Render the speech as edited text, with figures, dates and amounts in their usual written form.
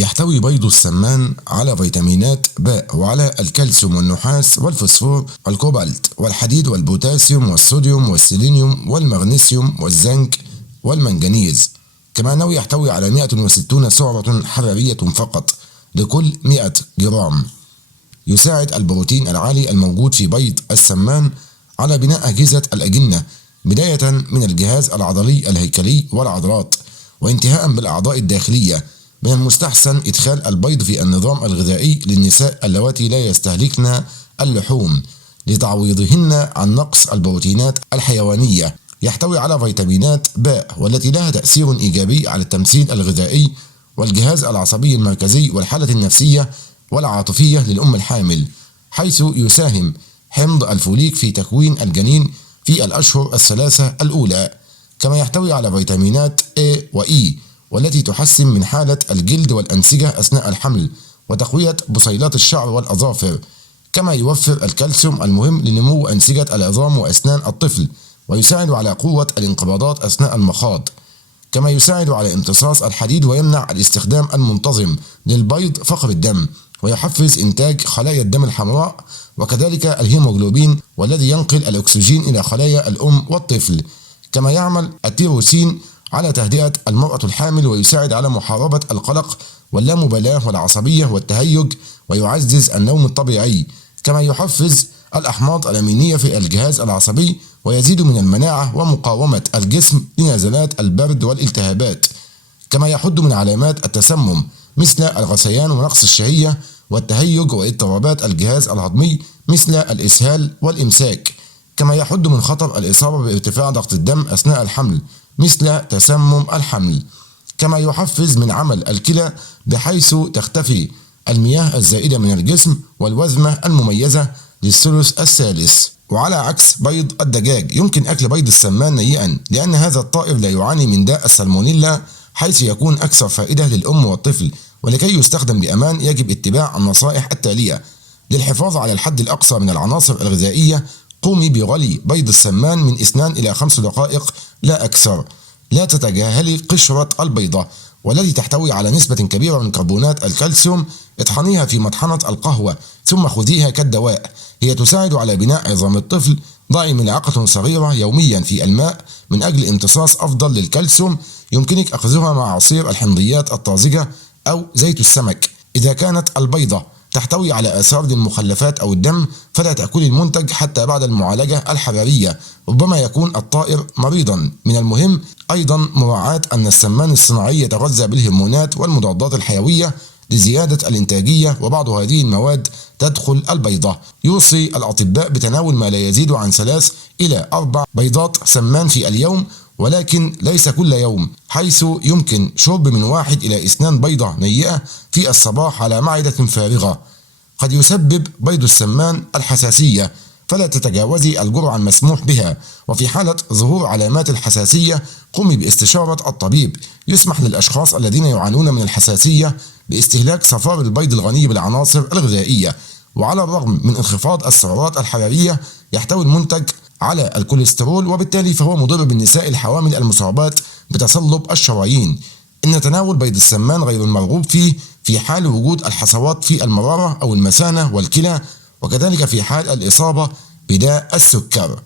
يحتوي بيض السمان على فيتامينات باء وعلى الكالسيوم والنحاس والفوسفور والكوبالت والحديد والبوتاسيوم والصوديوم والسيلينيوم والمغنيسيوم والزنك والمنجنيز. كما أنه يحتوي على 160 سعرة حرارية فقط لكل 100 جرام. يساعد البروتين العالي الموجود في بيض السمان على بناء أجهزة الأجنة، بداية من الجهاز العضلي الهيكلي والعضلات وانتهاء بالأعضاء الداخلية. من المستحسن إدخال البيض في النظام الغذائي للنساء اللواتي لا يستهلكن اللحوم لتعويضهن عن نقص البروتينات الحيوانية. يحتوي على فيتامينات باء والتي لها تأثير إيجابي على التمثيل الغذائي والجهاز العصبي المركزي والحالة النفسية والعاطفية للأم الحامل، حيث يساهم حمض الفوليك في تكوين الجنين في الأشهر الثلاثة الأولى. كما يحتوي على فيتامينات A و E والتي تحسن من حالة الجلد والأنسجة أثناء الحمل وتقوية بصيلات الشعر والأظافر. كما يوفر الكالسيوم المهم لنمو أنسجة العظام وأسنان الطفل ويساعد على قوة الانقباضات أثناء المخاض. كما يساعد على امتصاص الحديد ويمنع الاستخدام المنتظم للبيض فقر الدم ويحفز إنتاج خلايا الدم الحمراء وكذلك الهيموغلوبين والذي ينقل الأكسجين إلى خلايا الأم والطفل. كما يعمل التيروسين على تهدئة المرأة الحامل ويساعد على محاربة القلق واللامبالاة والعصبية والتهيج ويعزز النوم الطبيعي. كما يحفز الأحماض الأمينية في الجهاز العصبي ويزيد من المناعة ومقاومة الجسم لنزلات البرد والالتهابات. كما يحد من علامات التسمم مثل الغثيان ونقص الشهية والتهيج واضطرابات الجهاز الهضمي مثل الإسهال والإمساك. كما يحد من خطر الإصابة بارتفاع ضغط الدم أثناء الحمل مثل تسمم الحمل. كما يحفز من عمل الكلى بحيث تختفي المياه الزائدة من الجسم والوزمة المميزة للثلث الثالث. وعلى عكس بيض الدجاج يمكن أكل بيض السمان نيئا لأن هذا الطائر لا يعاني من داء السالمونيلا، حيث يكون أكثر فائدة للأم والطفل. ولكي يستخدم بأمان يجب اتباع النصائح التالية. للحفاظ على الحد الأقصى من العناصر الغذائية قومي بغلي بيض السمان من 2 إلى 5 دقائق لا أكثر. لا تتجاهلي قشرة البيضة والتي تحتوي على نسبة كبيرة من كربونات الكالسيوم. اطحنيها في مطحنة القهوة ثم خذيها كالدواء. هي تساعد على بناء عظام الطفل. ضعي ملعقة صغيرة يوميا في الماء من أجل امتصاص أفضل للكالسيوم. يمكنك أخذها مع عصير الحمضيات الطازجة أو زيت السمك. إذا كانت البيضة تحتوي على آثار للمخلفات أو الدم فلا تأكلي المنتج حتى بعد المعالجة الحرارية، ربما يكون الطائر مريضا. من المهم أيضا مراعاة أن السمان الصناعي يتغذى بالهرمونات والمضادات الحيوية لزيادة الإنتاجية، وبعض هذه المواد تدخل البيضة. يوصي الأطباء بتناول ما لا يزيد عن 3 إلى 4 بيضات سمان في اليوم، ولكن ليس كل يوم، حيث يمكن شرب من 1 إلى 2 بيضة نيئة في الصباح على معدة فارغة. قد يسبب بيض السمان الحساسية فلا تتجاوزي الجرعة المسموح بها، وفي حالة ظهور علامات الحساسية قومي باستشارة الطبيب. يسمح للأشخاص الذين يعانون من الحساسية باستهلاك صفار البيض الغني بالعناصر الغذائية. وعلى الرغم من انخفاض السعرات الحرارية يحتوي المنتج على الكوليسترول، وبالتالي فهو مضر بالنساء الحوامل المصابات بتصلب الشرايين. إن تناول بيض السمان غير المرغوب فيه في حال وجود الحصوات في المرارة أو المثانة والكلى، وكذلك في حال الإصابة بداء السكر.